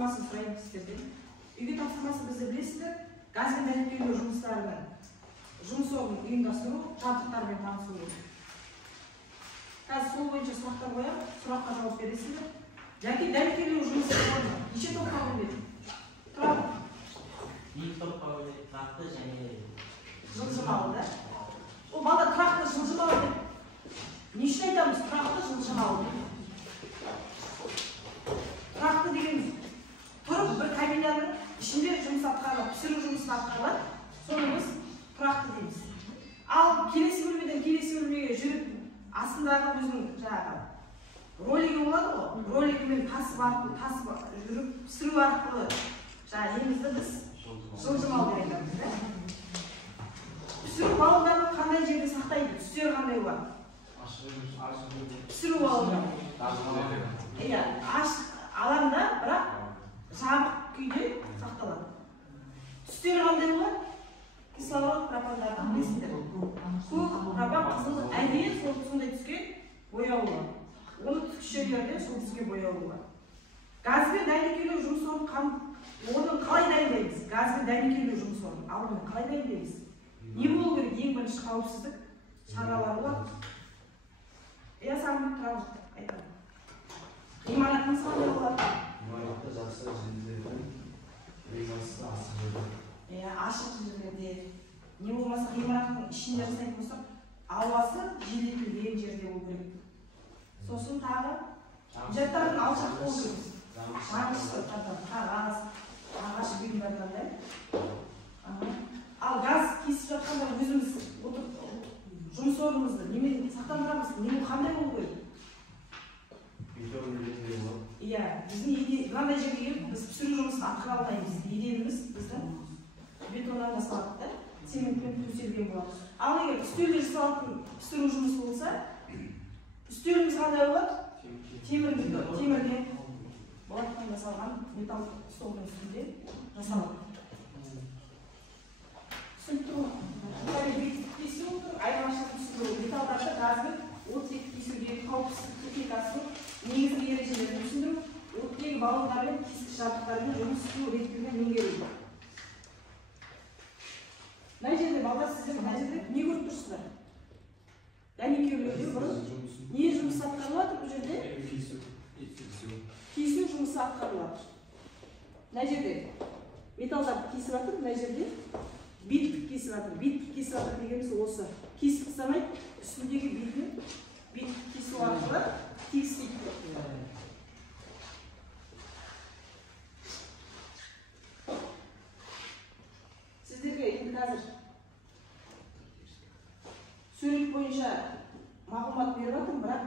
тапсырмасын сұрайын сіздерден. Үйге тапсырмасы бізді білесіздер, газбен дәнекерлеу жұмыстарының жұмыс орнын ұйымдастыру, жабдықтармен танысу керек. Қазір сол бойынша сұрақтар қоямын, сұраққа жауап бересіздер. Жәке дәнекерлеу жұмысы орны неше топқа бөлінеді? Тұрады? Екі топқа бөлінеді, тұрақты және жылжымалы, да? Ол бала тұрақты жылжымалы деп. Не үшін айтамыз? Тұрақты жылжымалы деп. Тұрақты дегеніміз тұрып бір кабинаның ішінде жұмыс атқарылып, пісіру жұмысын атқарылады, соны біз тұрақты дейміз. Ал келесі бөлмеден келесі бөлмеге жүріп, астындағы өзінің жаңағы ролигі болады ғой, ролигімен тасып жүріп, пісіру арқылы немізді біз жылжымалы деп айтамыз. Пісіру балындарын қандай жерде сақтайды, түстері қандай болады? Пісіру балындарын. Иә, ашық алаңда, бірақ жабық күйде сақталады. Түстері қандай болады? Кислород пропандардың білесіздер. Көк, пропан, қызыл, әдейі сондай түске бояуы болады. Оны түкшелерде сол түске бояуы болады. Газбен дәнекерлеу жұмыс орнын оны қалай дайындаймыз? Газбен дәнекерлеу жұмыс орнын алдымен қалай дайындаймыз? Не болу керек? Ең бірінші қауіпсіздік шаралары болады. Сағынып тұрауыз айтамын. Ғимаратыңыз қандай болады? Ғимаратта жақсы жерлердің ғимарасы асық жерде. Ашық жерлерде. Не болмаса ғимараттың ішінде жасайтын болсақ, ауасы желдетілген жерде болу керек. Сосын тағы жаттардың алшақ болу керек. Жаңғыштықтардан, қағаз, ағаш бұйымдардан да. Ал газ кесіп жатқанда өзіміз жұмыс орнымызды немен сақтандырамыз, немен қандай болу керек? Иә, біздің мынандай жерге келіп, біз пісіру жұмысын атқара алмаймыз. Еденіміз біздің бетоннан жасалады да, цементпен төселген болады. Ал егер үстелде жасалатын пісіру жұмысы болса, үстеліміз қандай болады? Темірден болаттан жасалған металл столдың үстінде жасалады. Түсінікті ғой? Кесу, айырмашылық түсіндіру, металлдарды газбен оттегі кесуге қауіпсіздік техникасының негізгі ережелерін түсіндіру, оттегі баллондармен, кескіш жабдықтармен жұмыс істеу реттілігін меңгеру. Мына жерде балалар сіздер мына жерде не көріп тұрсыздар? Дәнекерлеуде бұрын не жұмысы атқарылады бұл жерде? Кесу жұмысы атқарылады. Мына жерде металлдарды кесіп жатыр, мына жерде биттік кесіп жатыр. Биттік кесіп жатыр дегеніміз осы. Кесіп тастамайды, үстіндегі биттік кесу арқылы тегістейді. Сіздерге енді қазір сурет бойынша мағлұмат беріп жатырмын, бірақ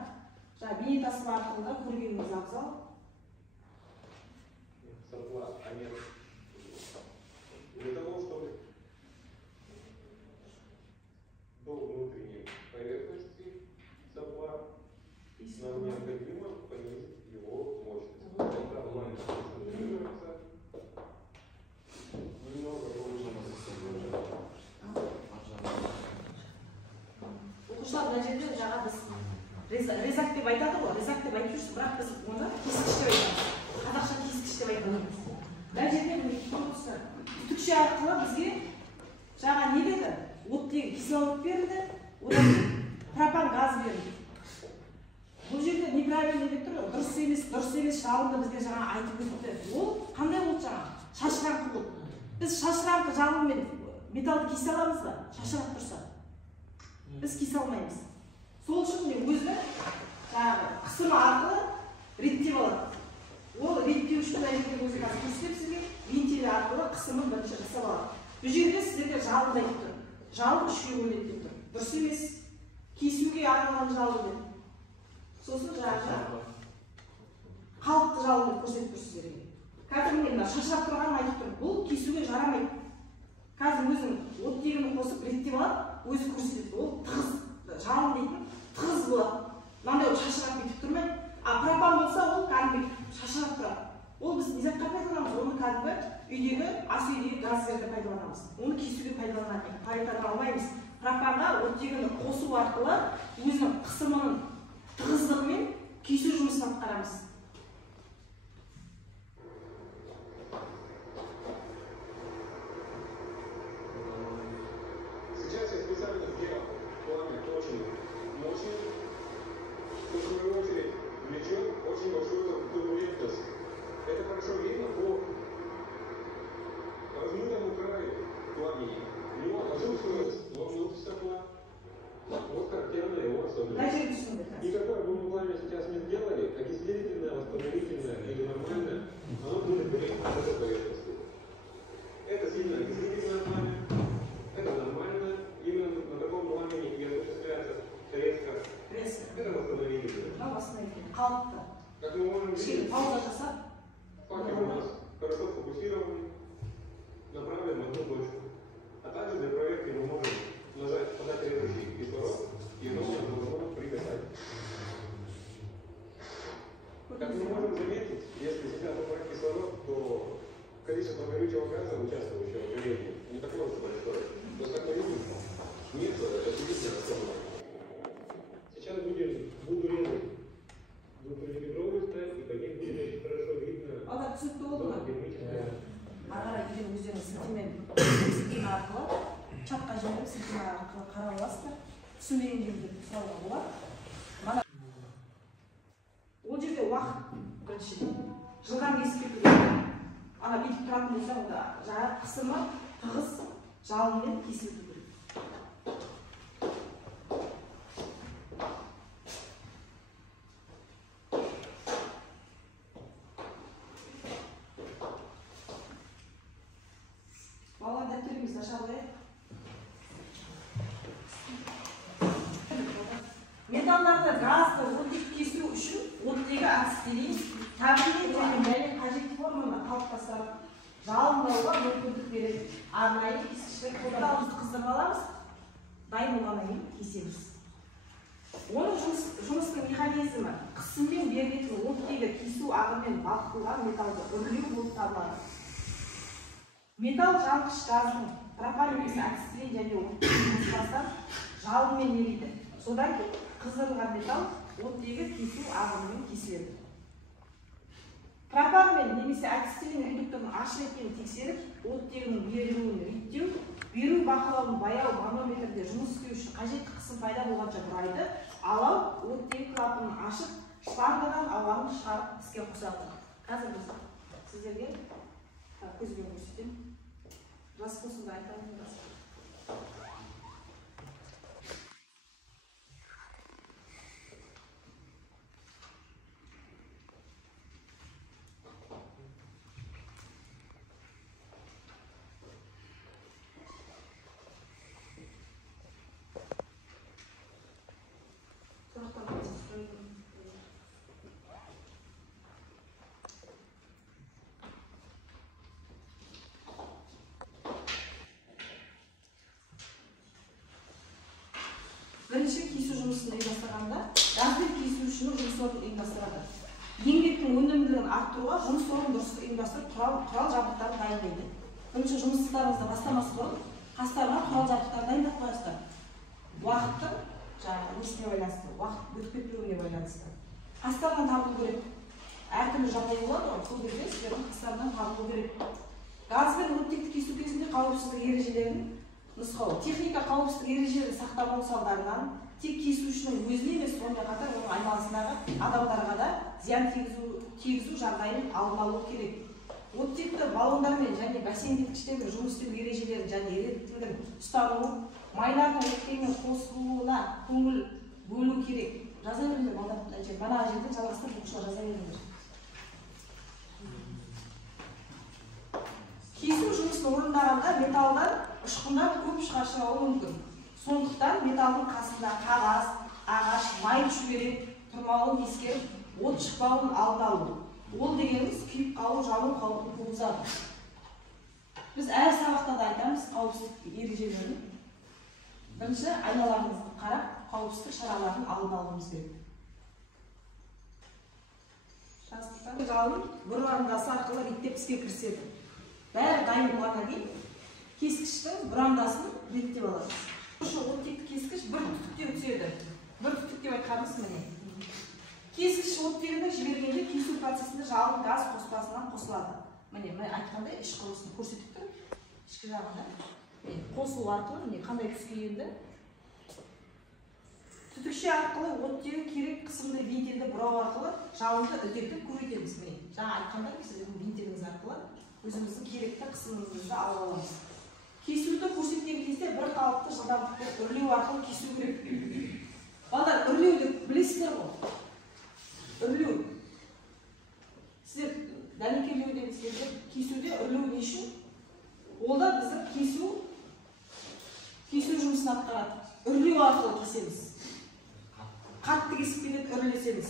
бейнетаспа арқылы да көргеніңіз абзал. Для того, чтобы до внутренней поверхности сопла нам необходимо понизить его мощность. Это концентрируется немного повышено. Оқушылар мына жерде жаңа біз резак деп айтады ғой, резак деп айтып жүрсіз, бірақ біз оны кескіш деп айтамыз. Қазақша кескіш деп айтамыз. Мына жерде түтікше арқылы бізге жаңа не деді? Оттегі кислород берілді, одан пропан газ берілді. Бұл жерде неправильно деп тұр, дұрыс емес жалынды бізге жаңа айтып өтті. Ол қандай болды жаңа? Шашыраңқы болды. Біз шашыраңқы жалынмен металды кесе аламыз ба? Шашырақ тұрса. Біз кесе алмаймыз. Сол үшін өзі қысымы арқылы реттеп алады. Ол реттеу үшін өзі көрсетіп сізге вентиль арқылы қысымын бірінші жасап алады. Бұл жерде сіздерге жалын айтып тұр. Жалын үшке бөлінеді деп тұр. Дұрыс емес. Кесуге арналған жалын деп. Сосын қалыпты жалынды көрсетіп тұр сіздерге. Қазір мына шашырап тұрғанын айтып тұр. Бұл кесуге жарамайды. Қазір өзінің оттегін қосып реттеп алады, өзі көрсетеді. Ол тығыз жалын дейтін тығыз болады. Мынандай шашырап кетіп тұрмайды. А пропан болса ол кәдімгі шашырап тұрады. Ол біз не затқа пайдаланамыз? Оны кәдімгі үйдегі ас үйдегі газдерді пайдаланамыз. Оны кесуге пайдалана алмаймыз. Пропанға оттегін қосу арқылы өзінің қысымының тығыздығымен кесу жұмысын атқарамыз. звонок, то количество горючего газа, участвующего в горении, не такое уж большое. То есть, как мы видим, нет, очевидно, особо. Сейчас буду резать двухмиллиметровую сталь, и по ней будет очень хорошо видно. Алар түсінікті болды ма? Герметичная. Ары қарай келген өздеріңіз сілтеме арқылы, чатқа жіберіп сілтеме арқылы қарап аласыздар. Түсінбеген жерде сұрауға болады. Ол жерде уақыт біріншіден жылдам ескерту керек. Ана бүйтіп тұратын болса, онда жаңағы қысымы тығыз жалынмен кесілу керек. Балалар дәптеріңізді аша қояйық. Металларды газды оттегі кесу үшін оттегі ацетилин табиғи және қажетті форманы қалыптастырып, жалындауға мүмкіндік береді. Арнайы кескіштер қолданамызды қыздырып аламыз, дайын болғаннан кейін кесеміз. Оның жұмыстың механизмі қысыммен берілетін оттегі кесу ағымен балқытылған металлды үрлеу болып табылады. Металл жанғыш газдың пропан немесе ацетилин және оттегі қоспасынан жалынмен ериді. Содан кейін қыздырылған металл оттегі кесу ағымымен кесіледі. Пропан немесе ацетилин редукторының ашық екенін тексеріп, оттегінің берілуін реттеу, беру бақылауын баяу манометрде жұмыс істеу үшін қажетті қысым пайда болғанша бұрайды. Алау оттегі клапанын ашып, шлангадан ауаны шығарып іске қосады. Қазір біз сіздерге көзбен көрсетемін. Жас қосында айтамын. Бірінші кесу жұмысын ұйымдастырғанда, газбен кесу үшін жұмыс орнын ұйымдастырады. Еңбектің өнімділігін арттыруға жұмыс орнын дұрыс ұйымдастырып, құрал жабдықтарын дайындайды. Бірінші жұмыстарыңызды бастамасы бұрын қастарына құрал жабдықтарын дайындап қоясыздар. Уақыттың несіне байланысты, уақыт өтіп кетпеуіне байланысты. Қастарынан табылу керек. Әртүрлі жағдай болады, сол кезде сіздердің қастарынан табылу керек. Газбен оттекті кесу кезінде қауіпсіздік ережелерін нұсқау. Техника қауіпсіздік ережелерін сақтамау салдарынан тек кесушінің өзіне емес, сонымен қатар оның айналасындағы адамдарға да зиян тигізу жағдайын алдын алу керек. Оттекті баллондармен және бәсеңдеткіштермен жұмыс істеу ережелерін және еріктілігін ұстану, майлардың оттегімен қосылуына көңіл бөлу керек. Жаза беріңдер, бана жерден жалғастырып оқушылар жаза беріңдер. Кесу жұмысын орындағанда металдан ұшқындар көп шығаршылауы мүмкін. Сондықтан металдың қасында қағаз, ағаш, май шүберек тұрмауын ескеріп, от шықпауын алдын алу. Ол дегеніміз күйіп қалу, жану қаупін туғызады. Біз әр сабақта да айтамыз қауіпсіздік ережелерін. Бірінші айналарыңызды қарап, қауіпсіздік шараларын алдын алуымыз керек. Жалын бұрандасы арқылы реттеп іске кіріседі. Бәрі дайын болғаннан кейін кескіштің бұрандасын реттеп алады. Оттекті кескіш бір түтіктен түседі. Бір түтік деп айтқанымыз міне. Кескіш оттегіні жібергенде кесу процесінде жалын газ қоспасынан қосылады. Міне айтқандай іш құрылысын көрсетіп тұр. Ішкі жағында қосылу арқылы қандай түске енді түтікше арқылы оттегі керек қысымды винтельді бұрау арқылы жалынды үдетіп көбейтеміз. Міне жаңа айтқандай сіздің винтеліңіз арқылы өзіміздің керекті қысымымызды алып аламыз. Кесуді көрсеткен кезде бір қалыпты жылдамдықпен үрлеу арқылы кесу керек. Балдар, үрлеуді білесіздер ғой? Үрлеу. Сіздер дәнекерлеу деңіздерде кесуде үрлеу не үшін? Ол да біздің кесу жұмысын атқарады. Үрлеу арқылы кесеміз. Қатты кесіп кетеді, үрлесеміз.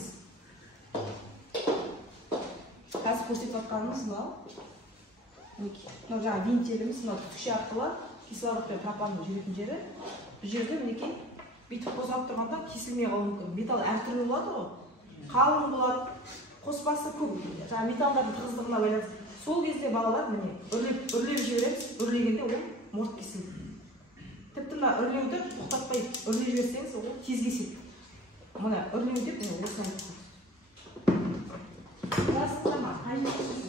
Қазір көрсетіп атқанымыз мынау. Мынау жаңа винтеліміз, мынау түтікше арқылы кислород пен пропанның жүретін жері. Бұл жерде мінекей бүйтіп қозғап тұрғанда кесілмей қалуы мүмкін. Металл әртүрлі болады ғой. Қалың болады, қоспасы көп. Жаңа металдардың тығыздығына байланысты. Сол кезде балалар міне үрлеп жібереміз. Үрлегенде ол морт кесіледі. Тіпті мына үрлеуді тоқтатпай үрлеп жіберсеңіз, ол тез кеседі. Мына үрлеу деп міне осыны жасықтама, қажетсіз.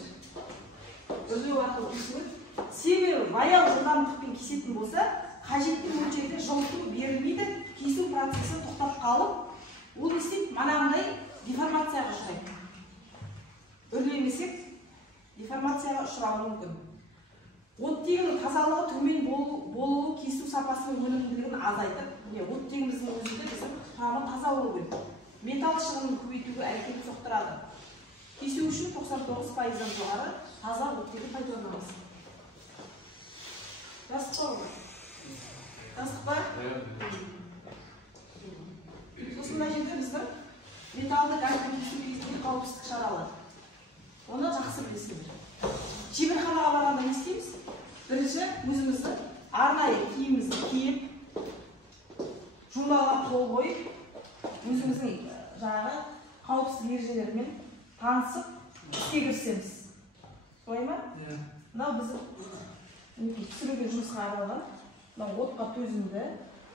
Үрлеу арқылы кесіледі. Себебі баяу жылдамдықпен кесетін болса, қажетті мөлшерде жылыту берілмейді, кесу процесі тоқтап қалып, ол не істейді? Манағындай деформацияға ұшырайды. Үрлемесек, деформацияға ұшырауы мүмкін. Оттегінің тазалығы төмен болуы кесу сапасының өнімділігін азайтып, оттегіміздің өзінде біздің құрамы таза болу керек. Металл шығынын көбейтуге әрекет соқтырады. Кесу үшін 99%-дан жоғары таза оттегі пайдаланамыз. Жастық бар. Жастық бар? Сосын мына жерде біздің металлды газбен кесу кезінде қауіпсіздік шаралары. Оны жақсы білесіздер. Шеберханаға барғанда не істейміз? Бірінші өзімізді арнайы киімімізді киіп, журналға қол қойып, өзіміздің жаңағы қауіпсіздік ережелерімен танысып, іске кірісеміз. Солай ма? Мынау біздің түсірілген жұмысқа арналған, мынау отқа төзімді,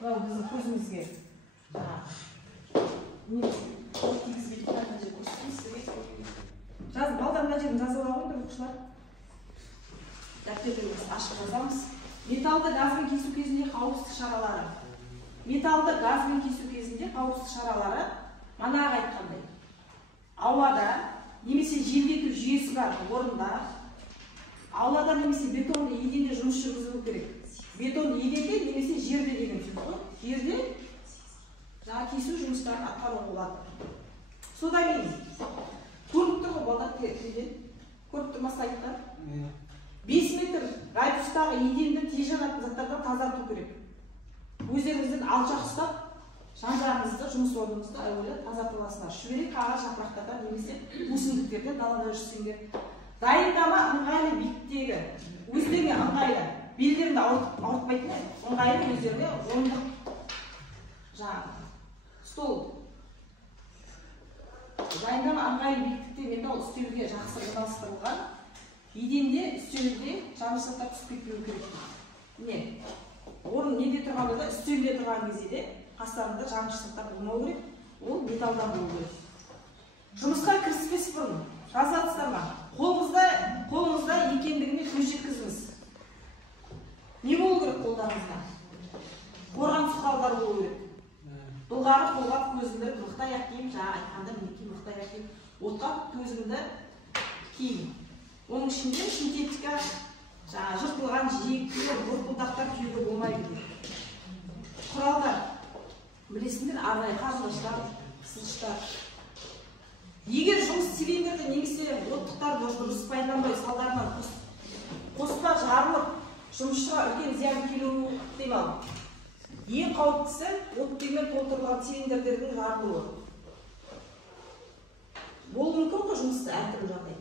мынау біздің көзімізге жазып, балдар мына жерін жазып алғанда оқушылар дәптерімізді ашып жазамыз. Металлды газбен кесу кезінде қауіпсіздік шаралары. Металлды газбен кесу кезінде қауіпсіздік шаралары манағы айтқандай. Ауада немесе желдету жүйесі бар орында, аулада немесе бетонды еденде жұмыс жүргізілу керек. Бетонды еденде немесе жерде деген сөз ғой. Жерде жаңа кесу жұмыстарын атқару болады. Содан кейін көріп тұр ғой балдар терден. Көріп тұрмасайықтар. 5 метр радиустағы еденді тез жанатын заттардан тазарту керек. Өздеріңізден алшақ ұстап, жан-жағыңызды, жұмыс орныңызды әуелі тазартып аласыздар. Шүберек қағаз жапырақтардан немесе өсімдіктерден далада жүрсеңдер. Дайындама ыңғайлы биіктегі, өздеріне ыңғайлы, белдерінде ауыртпайтын, ыңғайлы өздеріне орындық жаңағы стол. Дайындама ыңғайлы биіктікте металл үстелге жақсы орналастырылған, еденде үстелде жанушылықтар түсіп кетпеуі керек. Не? Орын неде тұрғанда да, үстелде тұрған кезде де қастарында жанушылықтар болмау керек, ол металлдан болу керек. Жұмысқа кіріспес бұрын жазатсыздар ма? Қолыңызда екендігіне көз жеткізіңіз. Не болу керек қолдарыңызда? Қорғаныс құралдары болу керек. Былғары қолғап көзімді мықты аяқ киім, жаңа айтқанда мінекей мықты аяқ киім, отқа төзімді киім. Оның ішінде синтетика, жаңа жыртылған жиектер, бұрқылдақтар киюге болмайды. Құралдар, білесіңдер, арнайы қарындаштар, сызғыштар. Егер жұмыс цилиндрді немесе оттықтарды дұрыс пайдаланбай салдарынан қоспа жарылып, жұмысшыға үлкен зиян келуі ықтимал. Ең қауіптісі оттегімен толтырылған цилиндрдердің жарылуы. Болуы мүмкін ғой жұмысты әртүрлі жағдай.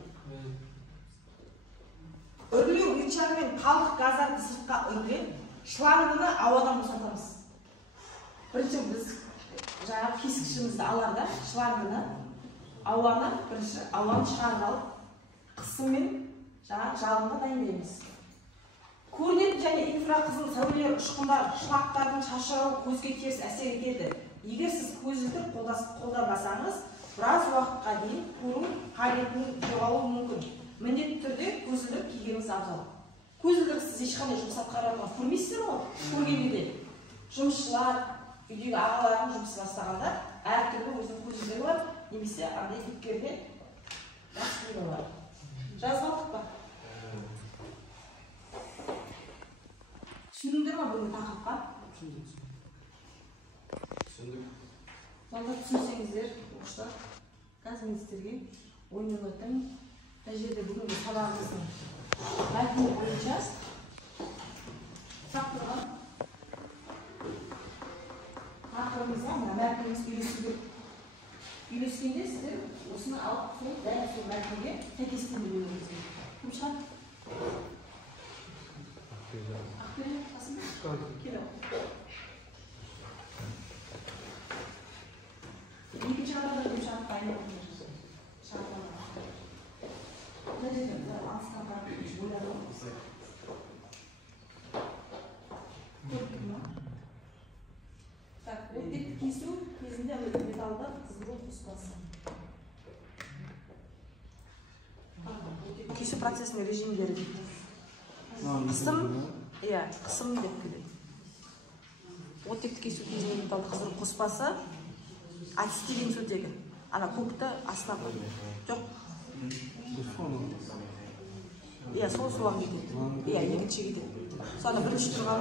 Үрлеу рычагымен қалдық газдарды сыртқа үрлеп, шлангыны ауадан босатамыз. Бірінші біз жаңағы кескішімізді аларда шлангыны ауаны бірінші ауаны шығарып алып, қысыммен жалынға дайындаймыз. Көрінетін және инфрақызыл сәуле ұшқындар, шлактардың шашырауы көзге теріс әсер етеді. Егер сіз көзілдірік қолданбасаңыз, біраз уақытқа дейін көру қабілетінің жоғалуы мүмкін. Міндетті түрде көзілдірік кигеніңіз абзал. Көзілдіріксіз ешқандай жұмыс атқаратын көрмейсіздер ғой? Көргенде жұмысшылар, үйдегі ағалардың жұмысы бастағанда әртүрлі өзінің көзілдірігі бар, немесе андай ипкерде жақсы бар. Жазғандық па? Түсіндіңдер ма бүгінгі тақырыпқа? Түсіндік. Сонда түсінсеңіздер, оқушылар, қазір мен сіздерге ойын ойнатайын. Мына жерде бүгінгі сабағымыздың мәтіні бойынша сақ тұрған тақырыбымызға мына мәтініміз үйлесу керек. Үйлескенде сіздер осыны алып, сол дәл сол мәтінге сәйкестендіруіңіз керек. Кім шығады? Ақтөре, қасым? Келі. Екінші қатарда кім шығады? Айна. Шығады. мына жерде астына қарап ойланып. Көрдіңіз ме? Так, оттекті кесу кезінде металда қызыл қоспасы. Кесу процесінің режимдері дейді. Қысым, қысым деп келеді. Оттекті кесу кезінде металды қызыл қоспасы ацетилен сутегі. Ана көкті астына қойды. Жоқ. Сол суан кетеді. Екінші кетеді. Соны бірінші тұрған.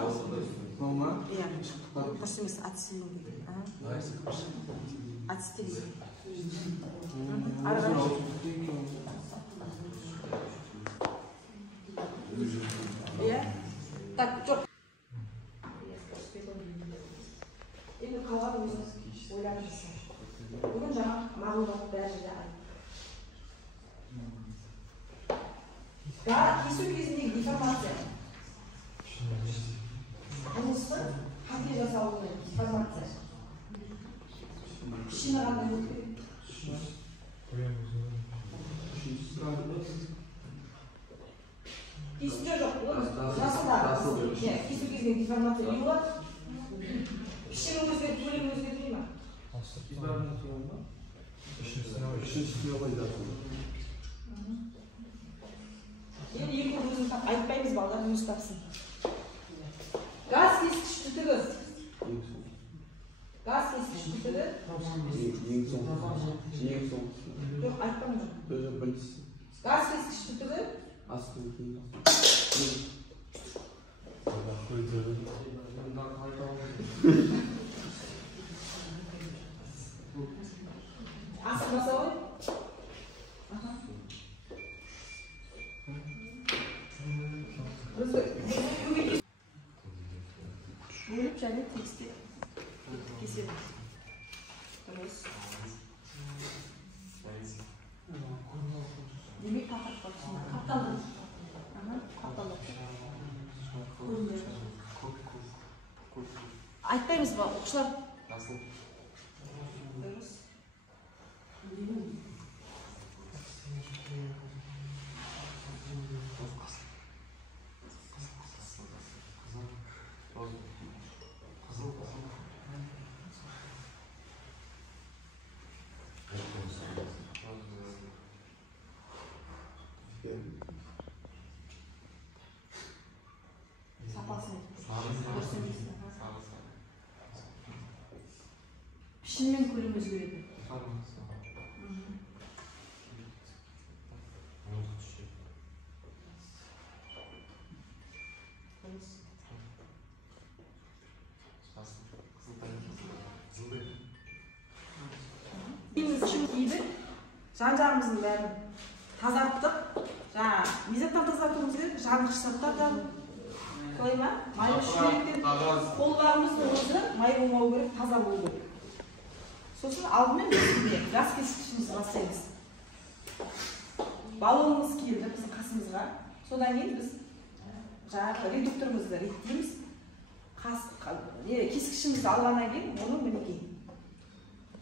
Дұрыс емес ацетилен кетеді. Ацетилен. Так, жоқ. Енді қалған өзіңіз ойланып жасаңыз. Бүгін жаңа мағлұмат бәрі жерде айтты. Кесу кезіндегі деформация. Жұмысты қате жасалуы деформация. Пішіні қандай болу керек? Кесуде жоқ, жасылда. Кесу кезіндегі деформация не болады? Пішіні өзгеріп, көлемі өзгермей ма? Енді екі өзін айтпаймыз балдар, өз тапсын. Газ кескіш түтігі. Газ кескіш түтігі. Жоқ, айтпаңыз. Газ кескіш түтігі. Астын баса ғой. Бөліп және тексте кеседі. Дұрыс. Демек тақырып бар. Қапталды. Қапталды. Айтпаймыз ба, оқушылар? Дұрыс. Пішінмен көлем өзгереді. Жан-жағымыздың бәрін тазарттық. Мезоттан тазартуымыз керек, жанғыш заттардан солай ма? Майлы шүмектен қолдарымыздың өзі май болмау керек, таза болу керек. Сосын алдымен газ кескішімізді бастаймыз. Баллонымыз келді біздің қасымызға. Содан кейін біз редукторымызды реттейміз. Кескішімізді алғаннан кейін оның мінекей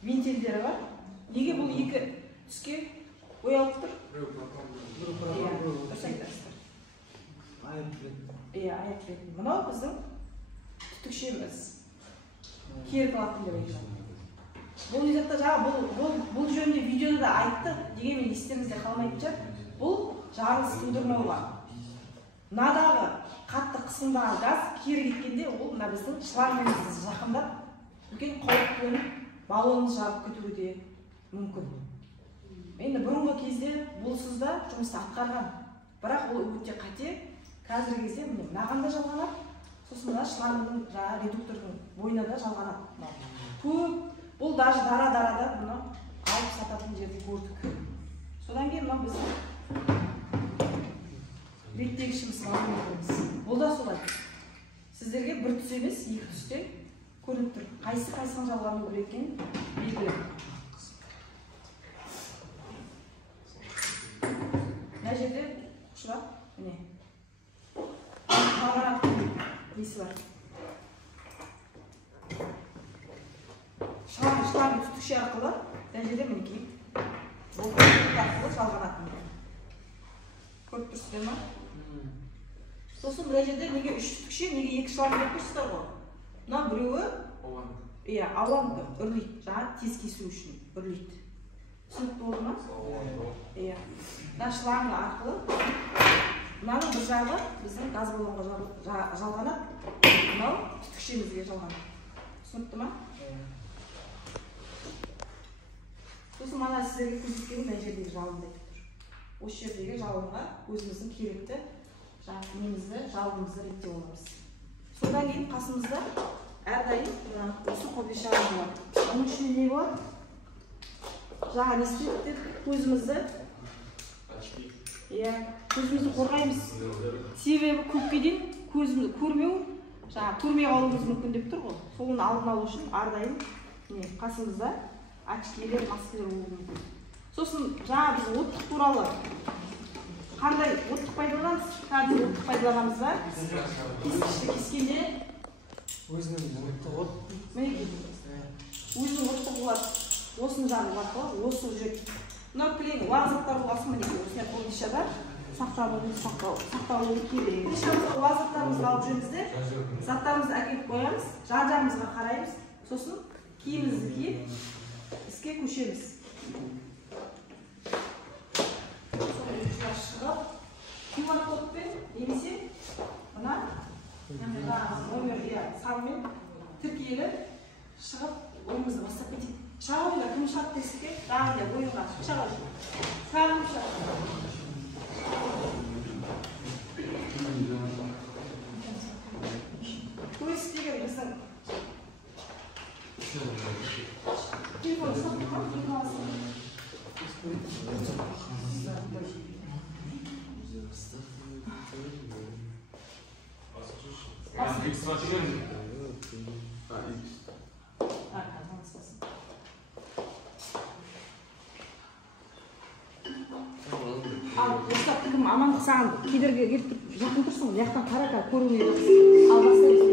вентильдері бар. Неге бұл екі түске боялып тұр? Дұрыс айтасыздар. Аяқ білетін. Мынау біздің түтікшеміз. Кері қалатын деп айтқан. Бұл мезетте бұл жөнінде видеода да айтты, дегенмен естеріңізде қалмайтын шығар. Бұл жарылыс тудырмауға. Мынадағы қатты қысымдағы газ кері кеткенде ол мына біздің шлангымызды жақындап, үлкен қауіп төніп, баллонымыз жарып кетуі де мүмкін. Енді бұрынғы кезде бұлсызда жұмысты атқарған. Бірақ ол өте қате. Қазіргі кезде мынағанда жалғанады, сосын мына шлангының редуктордың бойына да жалғанады. Көп. Бұл даже дара-дарада бұны алып сататын жерде көрдік. Содан кейін біз реттегішіміз алып отырмыз. Бұл да солай. Сіздерге бір түс емес, екі түсте көрініп тұр. Қайсыған жалғану керек екенін белгілі. Мына жерде ұшырақ, міне. Қалғанат несі бар. Шланг түтікше арқылы, мына жерде мінекей. Бұл арқылы жалғанатын. Көріп тұрсыздар ма? Сосын мына жерде неге 3 түтікше, неге 2 шылам деп тұрсыздар ғой? Мына біреуі иә, ауанды үрлейді, жаңа тез кесу үшін үрлейді. Түсінікті болды ма? Иә. Мына шланг арқылы мынаның бір жағы біздің газ баллонға жалғанады, мынау түтікшемізге жалғанады. Түсінікті ма? Сосын мана сіздерге көрсеткен мына жердегі жалынды айтып тұр. Осы жердегі жалынға өзіміздің керекті жалынымызды реттеп аламыз. Содан кейін қасымызда әрдайым осы қобдишамыз болады. Оның ішінде не болады? Жаңа не істейді деп көзімізді қорғаймыз. Себебі көпке дейін көзімізді көрмеу, көрмей қалуымыз мүмкін деп тұр ғой. Соны алдын алу үшін әрдайым қасымызда очкилер, маскалар болуы мүмкін. Сосын жаңа біз оттық туралы қандай оттық пайдаланамыз? Қазір оттық пайдаланамыз ба? Кескішті кескенде өзінің оттығы от. Өзінің оттығы болады. Осының жағы болады, осы жүреді. Мынау кілең уағызаттар боласың міне, осыны қобдишада сақталуы керек. Қобдишамызға уағызаттарымызды алып жүрміз де, заттарымызды әкеліп қоямыз, жан-жағымызға қараймыз, сосын киімімізді киіп, іске көшеміз. Шығып, QR-кодпен немесе мына номер санмен тіркелі шығып ойымызды бастап кетейік. Шағылында кім шат тесікке, дағында ойынға шағыл. Сағым шағыл. Көз деген біздің телефон ұстап тұрған, амандық саған кедергі келіп тұрып жақын тұрсың, яқтан қара көруіне жақсы. Ал бастайсың.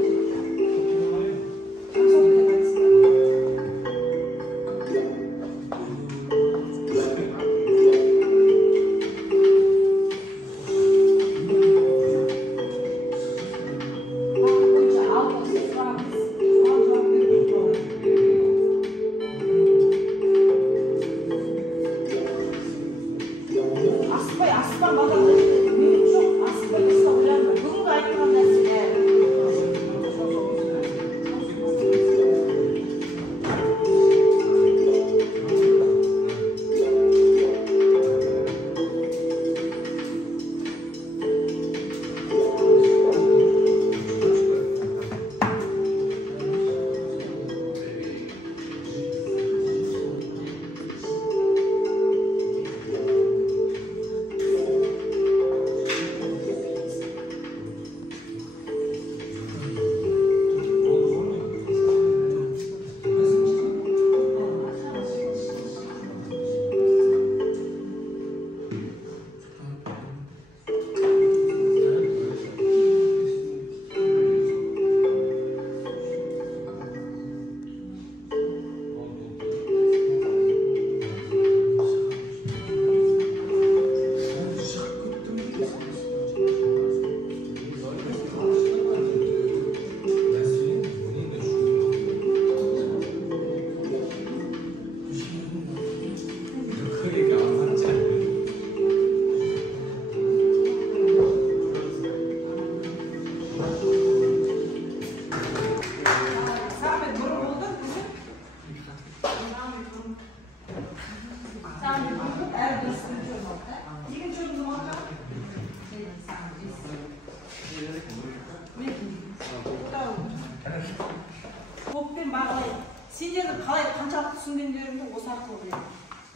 Топпен бағалайды. Сендердің қалай қаншалықты түсінгендеріңді осы арқылы білемін.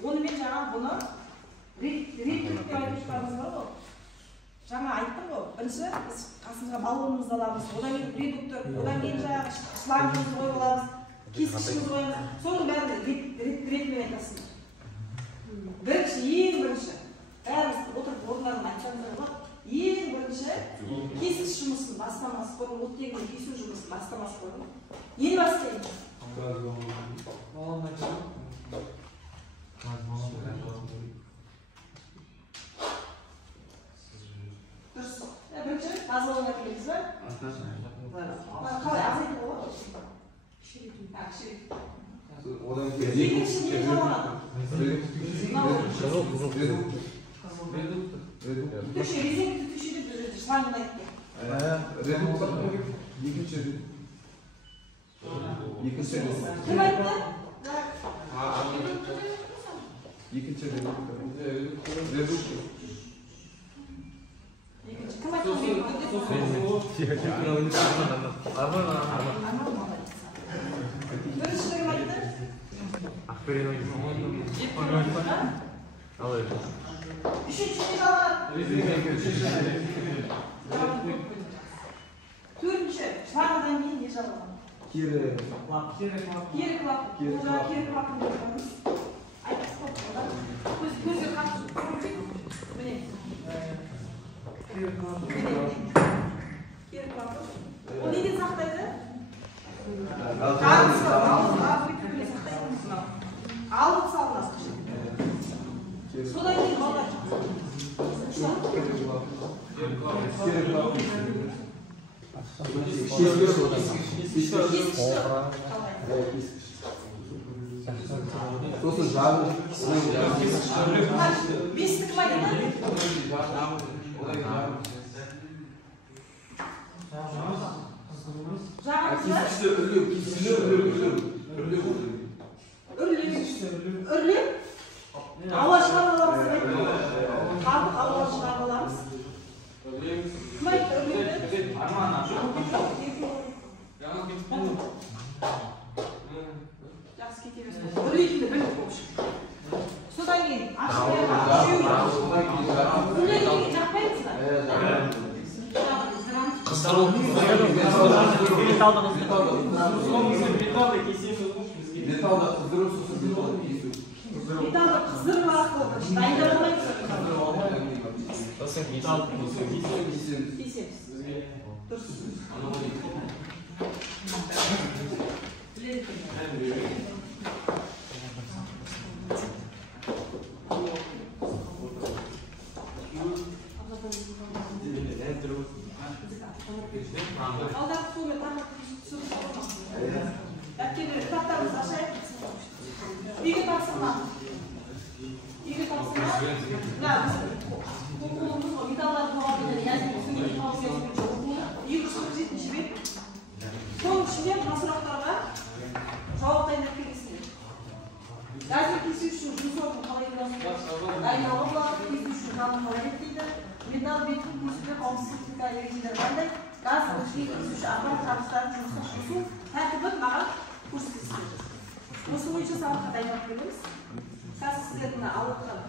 Онымен жаңа бұны реттілікте айтып бар ғой. Жаңа айттым ғой. Бірінші біз қасымызға баллонымызды аламыз, одан кейін редуктор, одан кейін жаңағы шлангымызды қойып аламыз, кескішімізді қоямыз. Соның бәрін ретімен айтасыңдар. Ең бірінші, бәріміз отырып орындарын айтсаңыздар болады. Ең бірінші кескіш жұмысын бастамасы қойдың, оттегін кесу жұмысын бастамасы қойдың. Нені бастайын? Тазалауға келеміз ба? Қалай азайтып болады? Кішірек. Одан Екінші не қалады? Түтікші, резинг түтікші деп шлангын айтты. Кім айтты? Кім айтты? Бірінші кім айтты? Үшінші не қалады? Төртінші, шлангыдан кейін не жалған? Кері клапан. Кері клапан деп жатамыз. Айтып стоп. Көзге қатып көрсек. Міне. Кері клапан. Ол неден сақтайды? Алып салынады. Содан кейін балдар. Sosu жағы Бестік ма дейді? Үрлеу? Ауа шығармаламыз айтты. Қабық ауа шығармаламыз. Кім айтты үрлеуді? Жақсы кетеміз. Үрлейтінді біліп болшы. Содан кейін үрлейтінді жақпаймыз ба? Металда қыздырып сосын металды кесу. Металды қыздырып арқылы дайындап алмаймыз ба? Кесеміз. Дұрыс. Алдағы суымен тақырып түсіріп қаламыз. Дәптерлер, кітаптарымызды ашайық. Үйге тапсырма. Мына біз қолымыз ғой, металларды жоғалтып язып түсіндіріп қалып оқуды. 247 бет. Соның ішінде мына сұрақтарға жауап дайындап келесіздер. Лазер кесу үшін жұмсаудың қалай ұйымдастырылады? Дайындауға болады, кесу үшін жанын қалай реттейді? Металл бетін кесуде қауіпсіздік техникалық ережелері қандай? Газ ішіне кесуші аппарат жабдықтарын жұмысқа қосу тәртібін маған көрсетесіздер. Осы бойынша сабаққа дайындап келеміз. Қазір сіздердің алып қарап